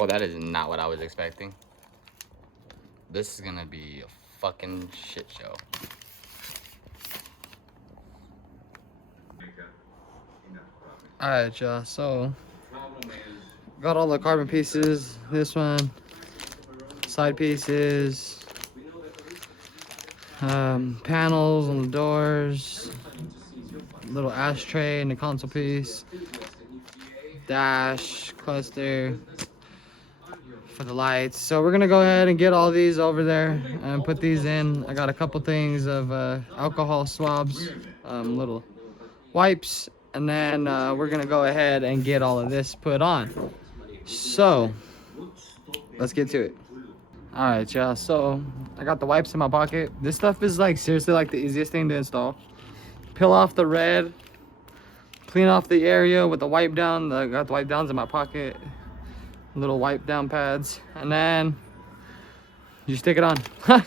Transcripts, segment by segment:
Well, that is not what I was expecting. This is gonna be a fucking shit show. Alright, y'all, so got all the carbon pieces. This one, side pieces, panels on the doors, little ashtray and the console piece, dash, cluster for the lights. So we're gonna go ahead and get all these over there and put these in. I got a couple things of alcohol swabs, little wipes, and then we're gonna go ahead and get all of this put on. So let's get to it. All right, y'all, so I got the wipes in my pocket. This stuff is like seriously like the easiest thing to install. Peel off the red, clean off the area with the wipe down. I got the wipe downs in my pocket, little wipe down pads, and then you stick it on. And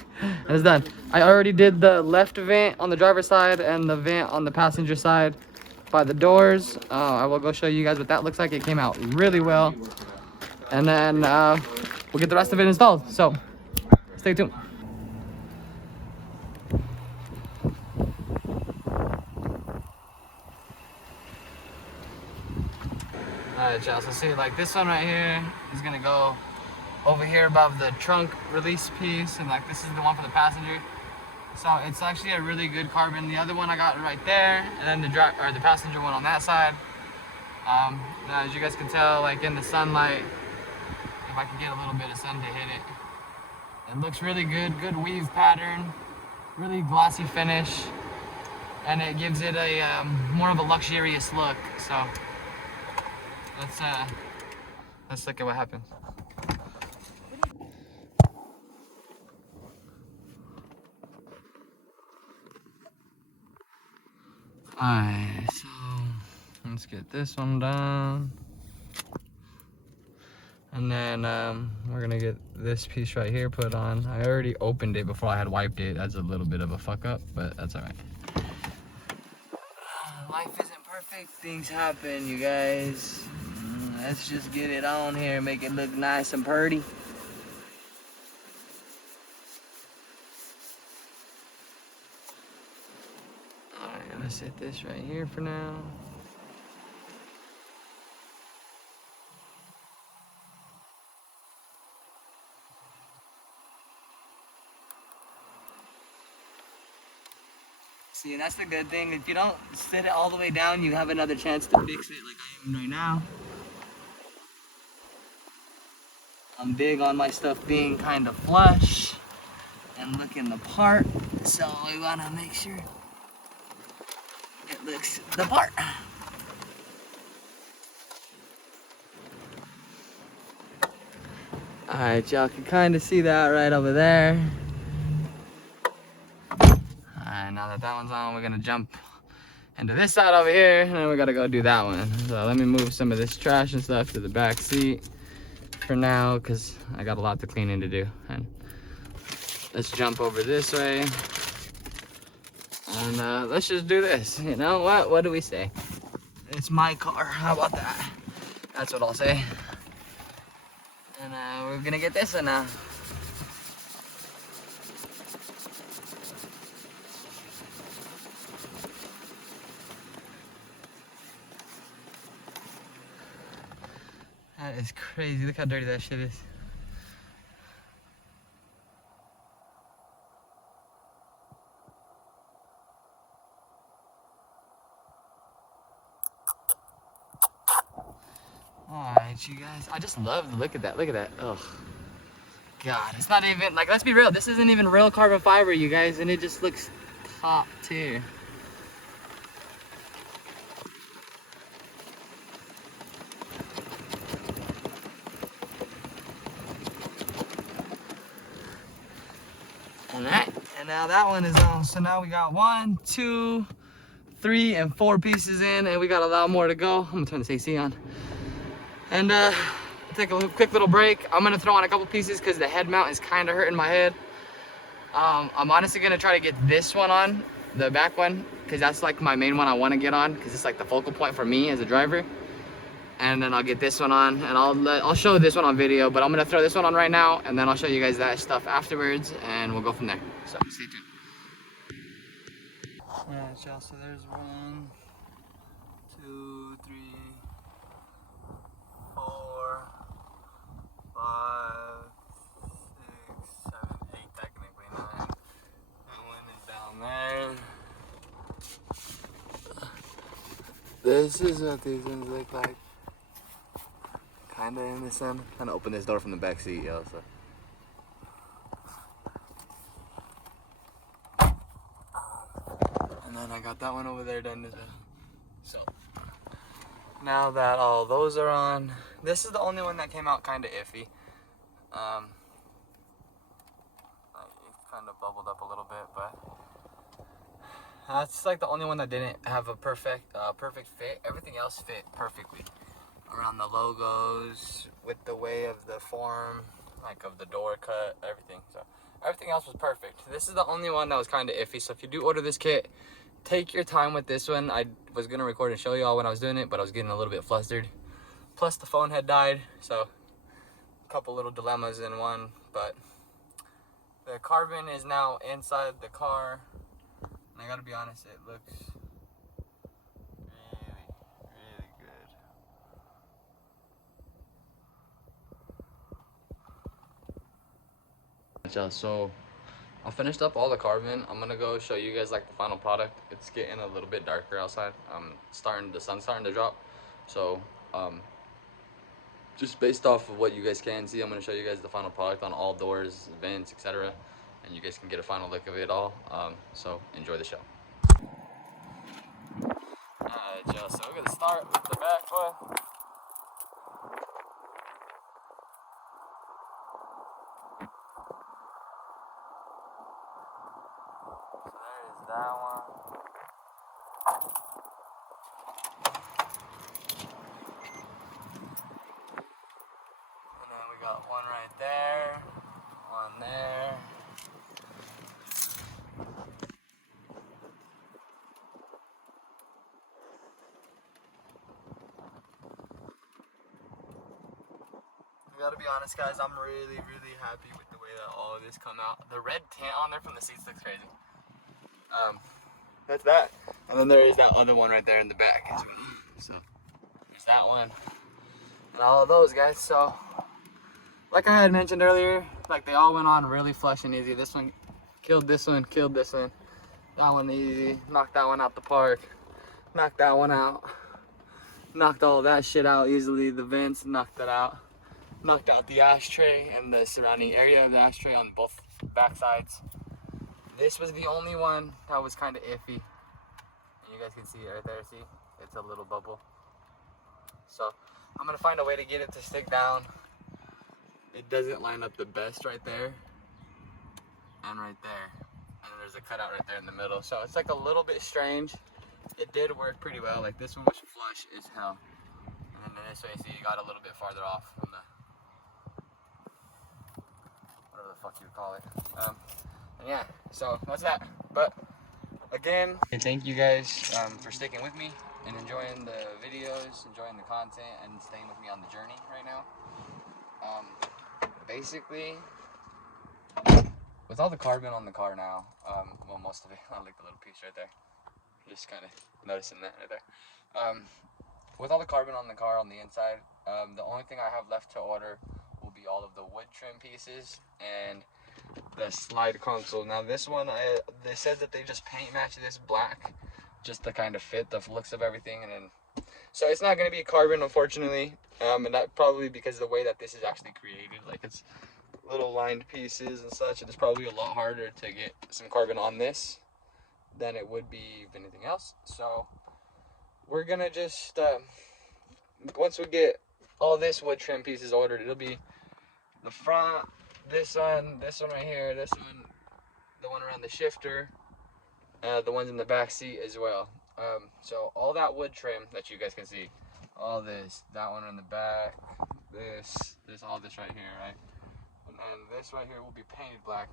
it's done. I already did the left vent on the driver's side and the vent on the passenger side by the doors. I will go show you guys what that looks like. It came out really well. And then we'll get the rest of it installed. So stay tuned. Alright, y'all, so see, like this one right here is gonna go over here above the trunk release piece, and like this is the one for the passenger. So it's actually a really good carbon. The other one I got right there, and then the passenger one on that side. Now, as you guys can tell, like in the sunlight, if I can get a little bit of sun to hit it, it looks really good. Good weave pattern, really glossy finish, and it gives it a more of a luxurious look. So let's look at what happens. Alright, so let's get this one done. And then we're gonna get this piece right here put on. I already opened it before I had wiped it. That's a little bit of a fuck up, but that's alright. Life isn't perfect, things happen, you guys. Let's just get it on here, make it look nice and pretty. Alright, I'm gonna set this right here for now. See, and that's the good thing. If you don't sit it all the way down, you have another chance to fix it like I am right now. I'm big on my stuff being kind of flush and looking the part, so we want to make sure it looks the part. Alright, y'all can kind of see that right over there. Alright, now that that one's on, we're gonna jump into this side over here, and then we gotta go do that one. So let me move some of this trash and stuff to the back seat for now, because I got a lot of cleaning to do. And let's jump over this way, and let's just do this. You know what do we say? It's my car, how about that? That's what I'll say. And we're gonna get this one now. That is crazy. Look how dirty that shit is. Alright, you guys. I just love the look at that. Look at that. Ugh. God, it's not even, like, let's be real. This isn't even real carbon fiber, you guys, and it just looks top tier. And now that one is on. So now we got 1, 2, 3, and 4 pieces in, and we got a lot more to go. I'm gonna turn this AC on. And take a quick little break. I'm gonna throw on a couple pieces because the head mount is kind of hurting my head. I'm honestly gonna try to get this one on, the back one, because that's like my main one I want to get on, because it's like the focal point for me as a driver. and then I'll get this one on, and I'll show this one on video, but I'm gonna throw this one on right now, and then I'll show you guys that stuff afterwards, and we'll go from there. So stay tuned. Alright, y'all, so there's 1, 2, 3, 4, 5, 6, 7, 8, technically 9. That one is down there. This is what these ones look like. Kinda in the sun. Trying to open this door from the back seat, yo. So. And then I got that one over there done as well. So now that all those are on, this is the only one that came out kind of iffy. It kind of bubbled up a little bit, but that's like the only one that didn't have a perfect fit. Everything else fit perfectly around the logos, with the way of the form, like of the door cut, everything. So everything else was perfect. This is the only one that was kind of iffy. So if you do order this kit, take your time with this one. I was gonna record and show you all when I was doing it, but I was getting a little bit flustered. Plus the phone had died, so a couple little dilemmas in one. But the carbon is now inside the car, and I gotta be honest, it looks really good. So I finished up all the carbon. I'm gonna go show you guys like the final product. It's getting a little bit darker outside. The sun's starting to drop. So just based off of what you guys can see, I'm gonna show you guys the final product on all doors, vents, etc. And you guys can get a final look of it all. So enjoy the show. Alright, Joe, so we're gonna start with the back one. So there's that one. And then we got one right there, one there. I gotta be honest, guys, I'm really happy with the way that all of this come out. The red tint on there from the seats looks crazy. That's that. And then there is that other one right there in the back as well. So there's that one. And all of those, guys. So like I had mentioned earlier, like they all went on really flush and easy. This one killed this one, killed this one. That one easy, knocked that one out the park. Knocked that one out. Knocked all that shit out easily. The vents, knocked that out. Knocked out the ashtray and the surrounding area of the ashtray on both back sides. This was the only one that was kind of iffy. And you guys can see it right there, see? It's a little bubble. So I'm gonna find a way to get it to stick down. It doesn't line up the best right there and right there. And then there's a cutout right there in the middle. So it's like a little bit strange. It did work pretty well. Like this one was flush as hell. And then this way, see, you got a little bit farther off from the, whatever the fuck you would call it. And yeah, so that's that. But again, thank you guys for sticking with me and enjoying the videos, enjoying the content, and staying with me on the journey right now. Basically, with all the carbon on the car now, well, most of it, I like the little piece right there. Just kind of noticing that right there. With all the carbon on the car on the inside, the only thing I have left to order will be all of the wood trim pieces and the slide console. Now this one, they said that they just paint match this black just to kind of fit the looks of everything, and then so it's not going to be carbon, unfortunately, and that probably because of the way that this is actually created, like it's little lined pieces and such, and it's probably a lot harder to get some carbon on this than it would be of anything else. So we're gonna just once we get all this wood trim pieces ordered, it'll be the front, this one right here, this one, the one around the shifter, the ones in the back seat as well. So all that wood trim that you guys can see, all this, that one in the back, this, all this right here, right? And then this right here will be painted black.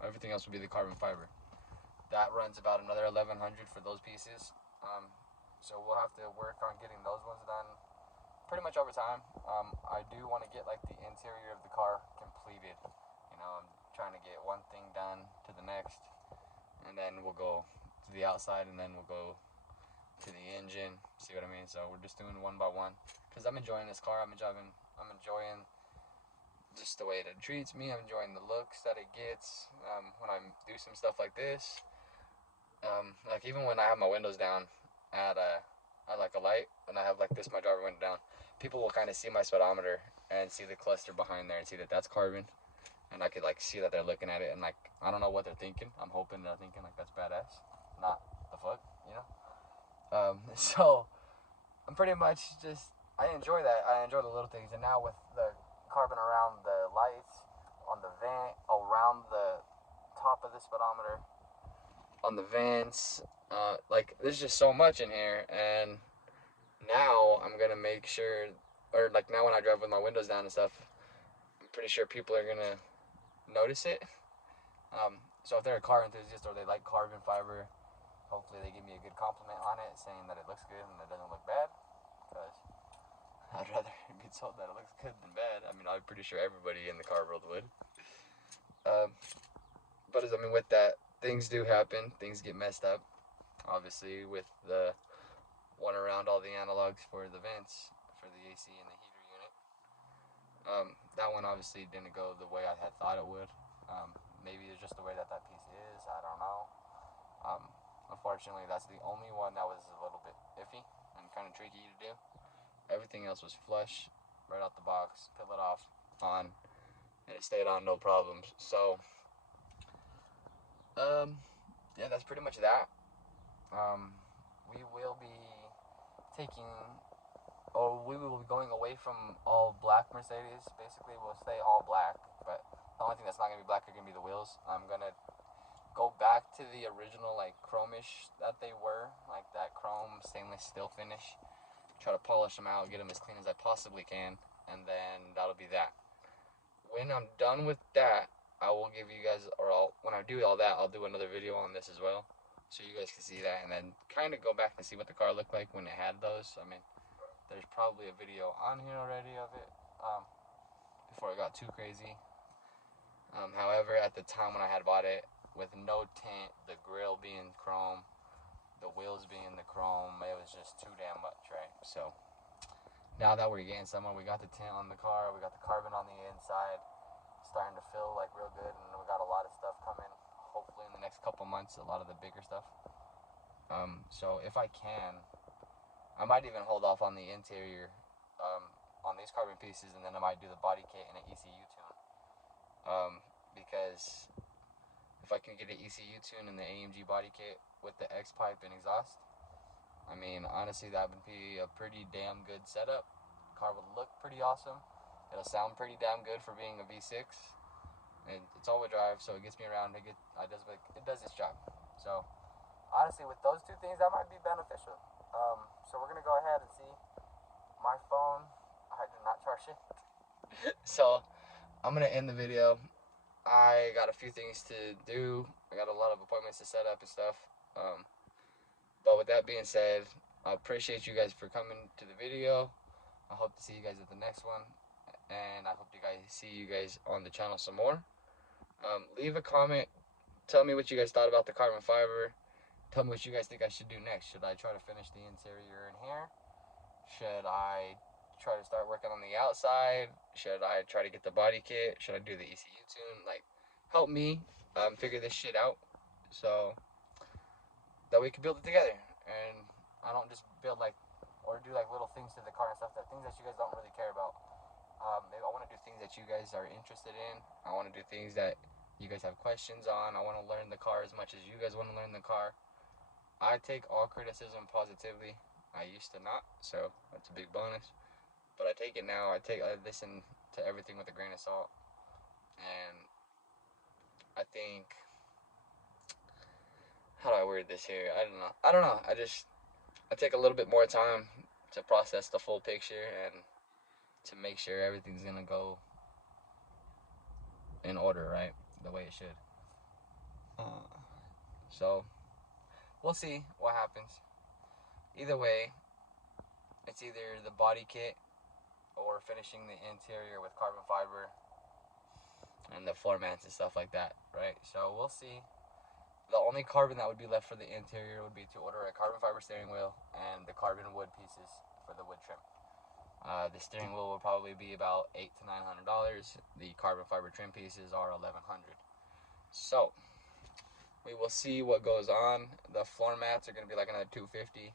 Everything else will be the carbon fiber. That runs about another $1,100 for those pieces. So we'll have to work on getting those ones done pretty much over time. I do want to get like the interior of the car completed. You know, I'm trying to get one thing done to the next, and then we'll go to the outside, and then we'll go to the engine. See what I mean? So we're just doing one by one because I'm enjoying this car. I'm enjoying just the way it treats me. I'm enjoying the looks that it gets when I do some stuff like this. Like even when I have my windows down at like a light, and I have like this, my driver window down, people will kind of see my speedometer and see the cluster behind there and see that that's carbon, and I could like see that they're looking at it, and like I don't know what they're thinking. I'm hoping they're thinking like that's badass, not the fuck, you know. So I'm pretty much just, I enjoy that. I enjoy the little things, and now with the carbon around the lights, on the vent, around the top of the speedometer, on the vents, like there's just so much in here. And now I'm gonna make sure, or like now when I drive with my windows down and stuff, I'm pretty sure people are gonna notice it. So if they're a car enthusiast or they like carbon fiber, hopefully they give me a good compliment on it, saying that it looks good and it doesn't look bad, because I'd rather be told that it looks good than bad. I mean, I'm pretty sure everybody in the car world would. But I mean, with that, things do happen. Things get messed up. Obviously, with the one around all the analogs for the vents, for the AC and the heater unit. That one obviously didn't go the way I had thought it would. Maybe it's just the way that piece is. I don't know. Unfortunately, that's the only one that was a little bit iffy and kind of tricky to do. Everything else was flush, right out the box, peel it off, on, and it stayed on, no problems. So, yeah, that's pretty much that. We will be taking, or we will be going away from all black Mercedes. Basically, we'll stay all black, but the only thing that's not going to be black are going to be the wheels. I'm going to go back to the original, like, chromish that they were, like that chrome stainless steel finish. Try to polish them out, get them as clean as I possibly can, and then that'll be that. When I'm done with that, I will give you guys, when I do all that, I'll do another video on this as well, so you guys can see that, and then kind of go back and see what the car looked like when it had those. I mean, there's probably a video on here already of it, before it got too crazy. However, at the time when I had bought it, with no tint, the grill being chrome, the wheels being the chrome, it was just too damn much, right? So now that we're getting somewhere, we got the tint on the car, we got the carbon on the inside, starting to feel like real good, and we got a lot of stuff coming, hopefully in the next couple months, a lot of the bigger stuff. So if I can, I might even hold off on the interior, on these carbon pieces, and then I might do the body kit and an ECU tune. Because if I can get an ECU tune and the AMG body kit with the X pipe and exhaust, I mean, honestly, that would be a pretty damn good setup. The car would look pretty awesome. It'll sound pretty damn good for being a V6. And it's all-wheel drive, so it gets me around. It does its job. So honestly, with those two things, that might be beneficial. So we're gonna go ahead and see my phone. I did not charge it. So I'm gonna end the video. I got a few things to do. I got a lot of appointments to set up and stuff. But with that being said, I appreciate you guys for coming to the video. I hope to see you guys at the next one, and I hope to see you guys on the channel some more. Leave a comment. Tell me what you guys thought about the carbon fiber. Tell me what you guys think I should do next. Should I try to finish the interior in here? Should I try to start working on the outside? Should I try to get the body kit? Should I do the ECU tune? Like, help me figure this shit out, so that we can build it together, and I don't just build like, or do like little things to the car and stuff, things that you guys don't really care about. Maybe I want to do things that you guys are interested in. I want to do things that you guys have questions on. I want to learn the car as much as you guys want to learn the car. I take all criticism positively. I used to not, so that's a big bonus. But I take it now. I listen to everything with a grain of salt. And I think, how do I word this here? I don't know. I take a little bit more time to process the full picture and to make sure everything's gonna go in order, right? The way it should. So we'll see what happens. Either way, it's either the body kit or finishing the interior with carbon fiber and the floor mats and stuff like that, right? So we'll see. The only carbon that would be left for the interior would be to order a carbon fiber steering wheel and the carbon wood pieces for the wood trim. The steering wheel will probably be about $800 to $900. The carbon fiber trim pieces are $1,100. So we will see what goes on. The floor mats are going to be like another $250.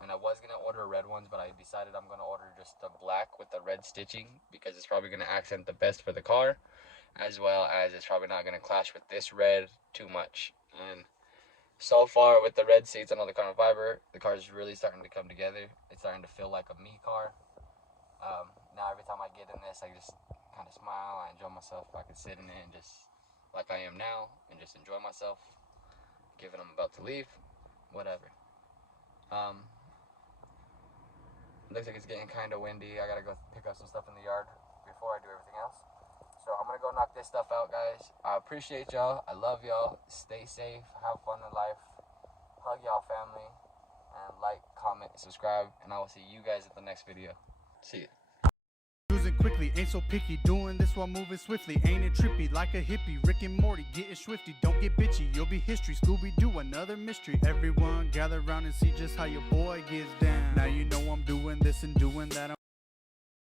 And I was going to order red ones, but I decided I'm going to order just the black with the red stitching because it's probably going to accent the best for the car, as well as it's probably not going to clash with this red too much. And so far with the red seats and all the carbon fiber, the car is really starting to come together. It's starting to feel like a me car. Now every time I get in this, I just kind of smile. I enjoy myself. I can sit in it and just like I am now and just enjoy myself. Given I'm about to leave, whatever. Looks like it's getting kind of windy. I gotta go pick up some stuff in the yard before I do everything else. So I'm gonna go knock this stuff out, guys. I appreciate y'all. I love y'all. Stay safe. Have fun in life. Hug y'all family. And like, comment, subscribe. And I will see you guys at the next video. See ya. Losing quickly, ain't so picky, doing this while moving swiftly. Ain't it trippy, like a hippie, Rick and Morty, getting swifty. Don't get bitchy, you'll be history. Scooby-Doo, another mystery. Everyone gather around and see just how your boy gets down. Now you know